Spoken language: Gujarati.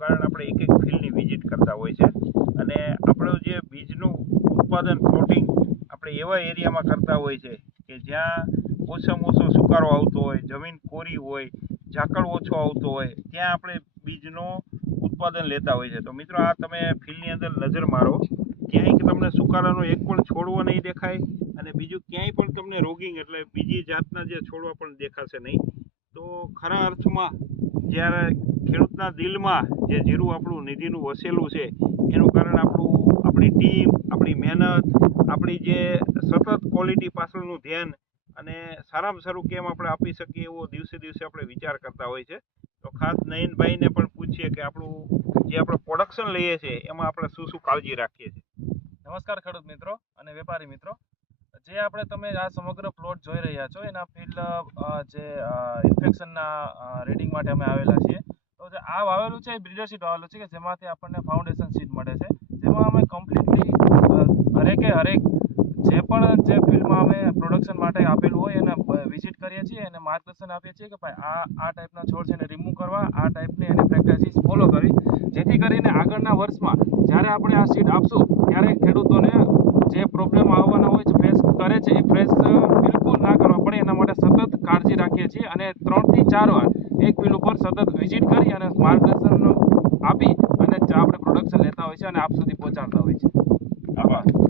કારણ આપણે એક એક ફિલ્ડની વિઝિટ કરતા હોય છે. અને આપણું જે બીજનું ઉત્પાદન પ્લોટિંગ આપણે એવા એરિયામાં કરતા હોય છે કે જ્યાં ઓછામાં ઓછો સુકારો આવતો હોય, જમીન કોરી હોય, ઝાકળ ઓછો આવતો હોય, ત્યાં આપણે બીજનો ઉત્પાદન લેતા હોય છે. તો મિત્રો, આ તમે ફિલ્ડની અંદર નજર મારો. ક્યાંય તમને સુકારાનો એક પણ છોડવો નહીં દેખાય અને બીજું ક્યાંય પણ તમને રોગિંગ એટલે બીજી જાતના જે છોડવા પણ દેખાશે નહીં. તો ખરા અર્થમાં જ્યારે ખેડૂતના દિલમાં જે જીરું આપણું નિધિનું વસેલું છે, એનું કારણ આપણું, આપણી ટીમ આપણી મહેનત, આપણી જે સતત ક્વોલિટી પાછળનું ધ્યાન અને સારામાં સારું કેમ આપણે આપી શકીએ એવો દિવસે દિવસે આપણે વિચાર કરતા હોય છે. તો ખાસ નયનભાઈને પણ પૂછીએ કે આપણું જે આપણે પ્રોડક્શન લઈએ છીએ એમાં આપણે શું શું કાળજી રાખીએ છીએ. નમસ્કાર ખેડૂત મિત્રો અને વેપારી મિત્રો. જે આપણે તમે આ સમગ્ર પ્લોટ જોઈ રહ્યા છો, એના ફિલ્ડ જે ઇન્ફેક્શનના રીડિંગ માટે અમે આવેલા છીએ. આ વાવેલું છે, એ સીડ વાવેલું છે કે જેમાંથી આપણને ફાઉન્ડેશન સીડ મળે છે. જેમાં અમે કમ્પ્લીટલી હરેકે હરેક જે પણ જે ફિલ્ડમાં અમે પ્રોડક્શન માટે આપેલું હોય એને વિઝિટ કરીએ છીએ અને માર્ગદર્શન આપીએ છીએ કે ભાઈ આ આ ટાઈપના છોડ છે એને રિમૂવ કરવા, આ ટાઈપની એની પ્રેક્ટિસિસ ફોલો કરવી જેથી કરીને આગળના વર્ષમાં જ્યારે આપણે આ સીડ આપશું, ત્યારે ખેડૂતોને જે પ્રોબ્લેમ આવવાના હોય છે ફેસ કરે છે, એ ફેસ બિલકુલ ના કરવા પડે. એના માટે સતત કાળજી રાખીએ છીએ અને ત્રણથી ચાર વાર એક મિલ ઉપર સતત વિઝિટ કરી અને માર્ગદર્શન આપી અને આપણે પ્રોડક્શન લેતા હોય છે અને આપ સુધી પહોંચાડતા હોય છે. આભાર.